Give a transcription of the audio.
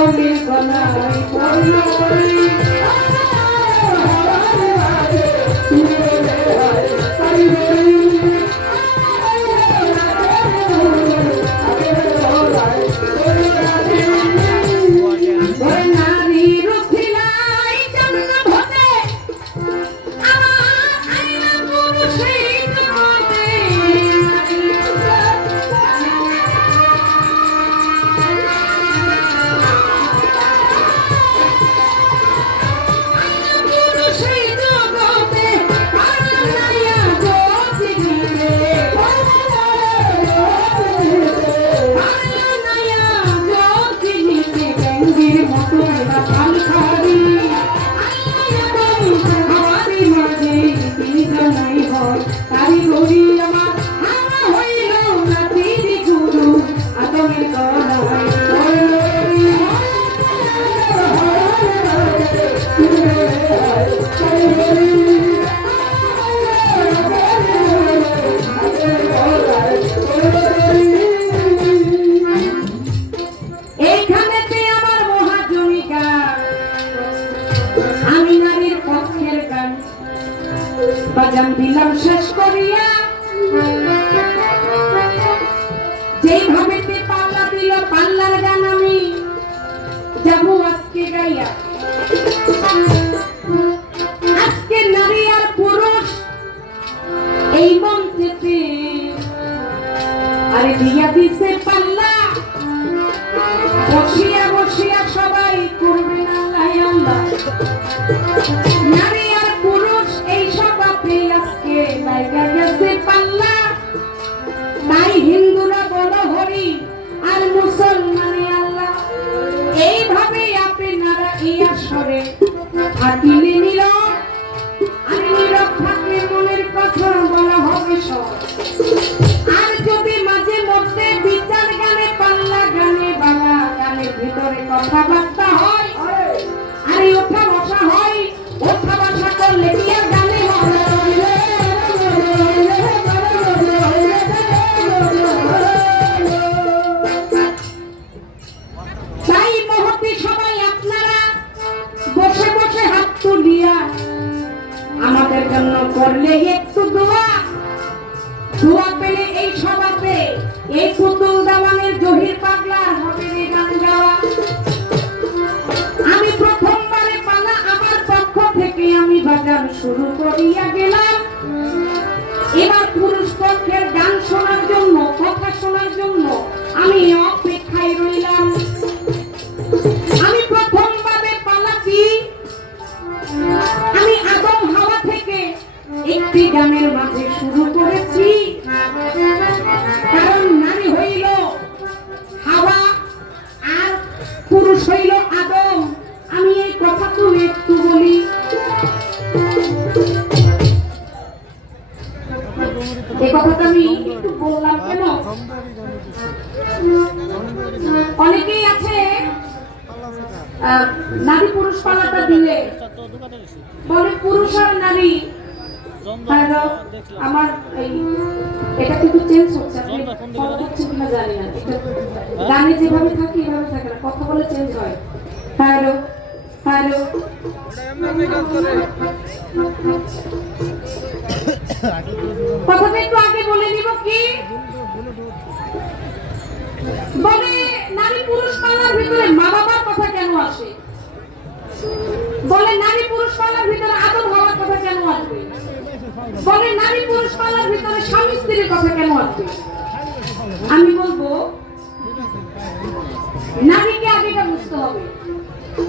কবির গলায় পড়ল করি বাজান দিলাম শেষ করিয়া যেভাবে পাল্লা দিল পাল্লার গান আমি যাবো আজকে গাইয়া আজকে নারী আর পুরুষ এই মঞ্চেতে আরে দিয়া দিছে পাল্লা বসিয়া বসিয়া সবাই করবে আল্লাহ আল্লাহ নারী আর পুরুষ এই সবাতে আজকে লাগা গেছে পাল্লা তাই হিন্দুরা বলো হরি আর মুসলমানে আল্লাহ এইভাবে আপনারা এই আসরে থাকিলে নীরব আর নীরব থাকলে মনের কথা বলা হবে সব আর যদি মাঝে মধ্যে বিচার গানে পাল্লা গানে বাংলা গানের ভিতরে কথাবার্তা হয় আর ওঠা বসা হয় ওঠা বসা করলে কি আর গানে হয় তাই মহতি সবাই আপনারা বসে বসে হাত তুলিয়া আমাদের জন্য করলে একটু দোয়া দোয়া পেলে এই সভাতে এই পুতুল দাওয়ানের জহির পাগলা হবে রে গান গাওয়া আমি প্রথমবারে পালা আমার পক্ষ থেকে আমি বাজার শুরু করিয়া গেলাম এবার পুরুষ পক্ষের গান শোনার জন্য কথা শোনার জন্য আমি অপেক্ষায় রইলাম আমি প্রথমবারে পালাটি আমি আদম হাওয়া থেকে একটি গানের মাঝে শুরু করেছি কারণ নারী হইল হাওয়া আর পুরুষ হইল আদম আমি এই কথা তো একটু বলি এই কথাটা আমি একটু বললাম কেন অনেকেই আছে নারী পুরুষ পালাটা দিলে বলে পুরুষ আর নারী আমার এটা কিন্তু চেঞ্জ হচ্ছে আপনি ফলো করছেন কিনা জানি না গানে যেভাবে থাকে এভাবে থাকে না কথা বলে চেঞ্জ হয় হ্যালো হ্যালো কথাটা একটু আগে বলে নিব কি বলে নারী পুরুষ পালার ভিতরে মা বাবার কথা কেন আসে বলে নারী পুরুষ পালার ভিতরে আদম হওয়ার কথা কেন আসবে বলে নারী পুরুষ পালার ভিতরে স্বামী স্ত্রীর কথা কেন আসবে আমি বলবো নারীকে আগে বুঝতে হবে